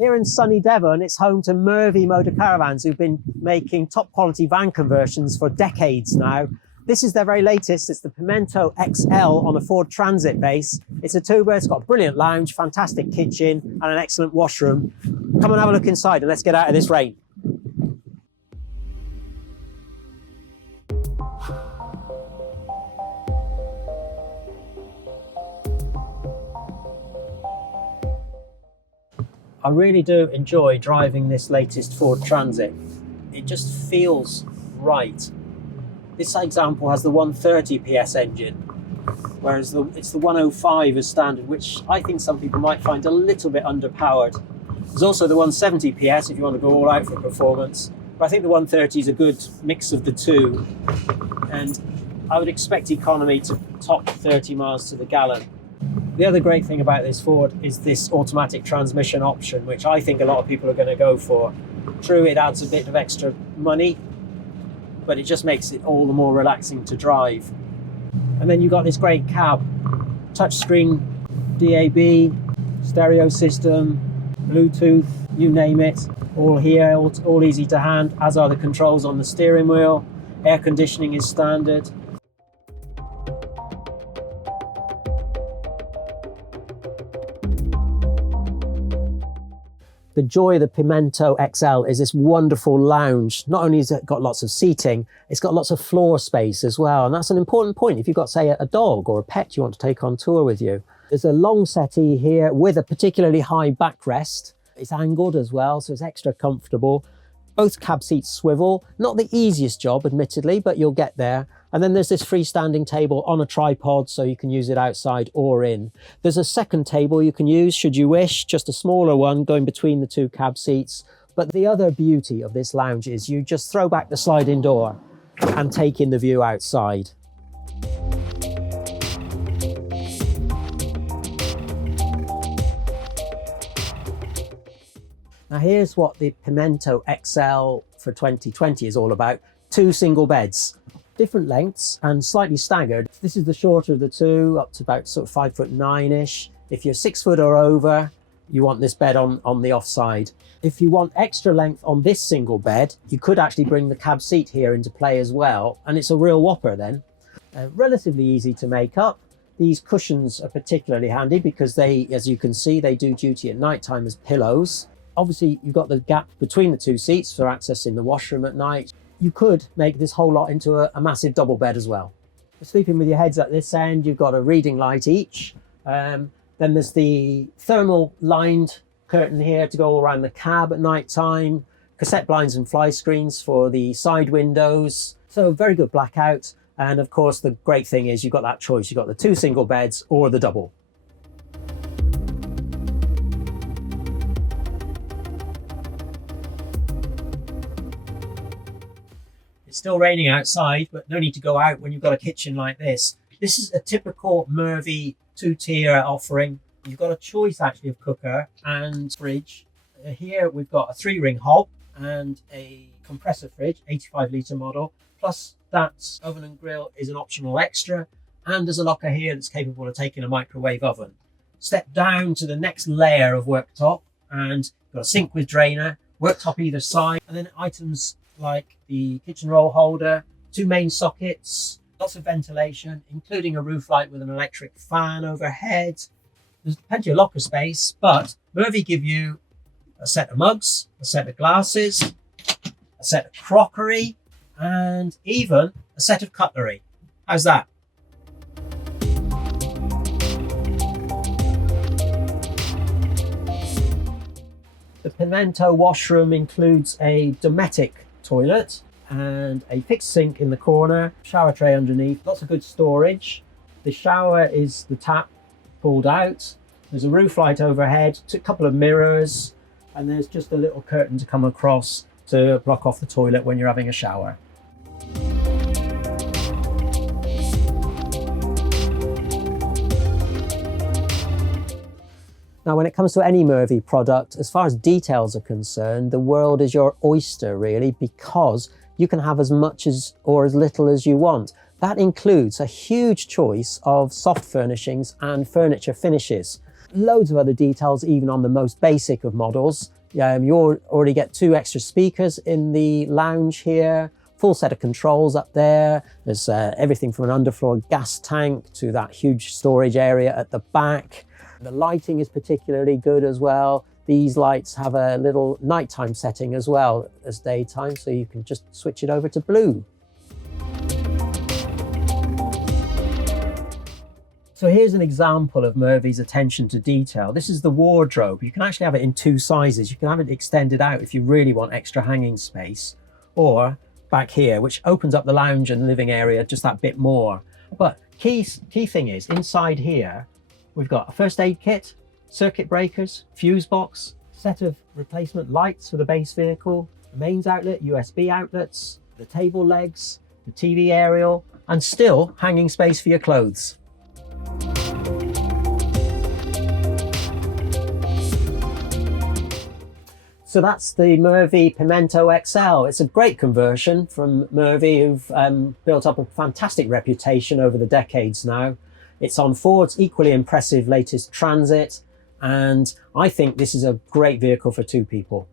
Here in sunny Devon, it's home to Murvi Motor Caravans, who've been making top quality van conversions for decades now. This is their very latest. It's the Pimento XL on a Ford Transit base. It's a two-berth, it's got a brilliant lounge, fantastic kitchen, and an excellent washroom. Come and have a look inside and let's get out of this rain. I really do enjoy driving this latest Ford Transit. It just feels right. This example has the 130 PS engine, whereas it's the 105 as standard, which I think some people might find a little bit underpowered. There's also the 170 PS if you want to go all out for performance, but I think the 130 is a good mix of the two, and I would expect economy to top 30 miles to the gallon. The other great thing about this Ford is this automatic transmission option, which I think a lot of people are going to go for. True, it adds a bit of extra money, but it just makes it all the more relaxing to drive. And then you've got this great cab, touchscreen, DAB, stereo system, Bluetooth, you name it, all here, all easy to hand, as are the controls on the steering wheel. Air conditioning is standard. The joy of the Pimento XL is this wonderful lounge. Not only has it got lots of seating, it's got lots of floor space as well. And that's an important point if you've got, say, a dog or a pet you want to take on tour with you. There's a long settee here with a particularly high backrest. It's angled as well, so it's extra comfortable. Both cab seats swivel. Not the easiest job, admittedly, but you'll get there. And then there's this freestanding table on a tripod, so you can use it outside or in. There's a second table you can use, should you wish, just a smaller one going between the two cab seats. But the other beauty of this lounge is you just throw back the sliding door and take in the view outside. Now here's what the Pimento XL for 2020 is all about. Two single beds, different lengths and slightly staggered. This is the shorter of the two, up to about sort of 5'9"-ish. If you're 6 foot or over, you want this bed on the offside. If you want extra length on this single bed, you could actually bring the cab seat here into play as well, and it's a real whopper then. Relatively easy to make up. These cushions are particularly handy because they, as you can see, they do duty at night time as pillows. Obviously, you've got the gap between the two seats for accessing the washroom at night. You could make this whole lot into a massive double bed as well. For sleeping with your heads at this end, you've got a reading light each. Then there's the thermal lined curtain here to go all around the cab at night time. Cassette blinds and fly screens for the side windows. So very good blackout. And of course, the great thing is you've got that choice. You've got the two single beds or the double. It's still raining outside, but no need to go out when you've got a kitchen like this. This is a typical Murvi two-tier offering. You've got a choice actually of cooker and fridge. Here we've got a 3-ring hob and a compressor fridge, 85-litre model. Plus that oven and grill is an optional extra. And there's a locker here that's capable of taking a microwave oven. Step down to the next layer of worktop and you've got a sink with drainer, worktop either side, and then items like the kitchen roll holder, 2 main sockets, lots of ventilation, including a roof light with an electric fan overhead. There's plenty of locker space, but Murvi give you a set of mugs, a set of glasses, a set of crockery, and even a set of cutlery. How's that? The Pimento washroom includes a Dometic toilet and a fixed sink in the corner, shower tray underneath, lots of good storage. The shower is the tap pulled out. There's a roof light overhead, a couple of mirrors, and there's just a little curtain to come across to block off the toilet when you're having a shower. Now, when it comes to any Murvi product, as far as details are concerned, the world is your oyster, really, because you can have as much as or as little as you want. That includes a huge choice of soft furnishings and furniture finishes. Loads of other details, even on the most basic of models. You already get 2 extra speakers in the lounge here, full set of controls up there. There's everything from an underfloor gas tank to that huge storage area at the back. The lighting is particularly good as well. These lights have a little nighttime setting as well as daytime, so you can just switch it over to blue. So here's an example of Murvi's attention to detail. This is the wardrobe. You can actually have it in 2 sizes. You can have it extended out if you really want extra hanging space, or back here, which opens up the lounge and living area just that bit more. But key thing is, inside here, we've got a first aid kit, circuit breakers, fuse box, set of replacement lights for the base vehicle, the mains outlet, USB outlets, the table legs, the TV aerial, and still hanging space for your clothes. So that's the Murvi Pimento XL. It's a great conversion from Murvi, who've built up a fantastic reputation over the decades now. It's on Ford's equally impressive latest Transit, and I think this is a great vehicle for 2 people.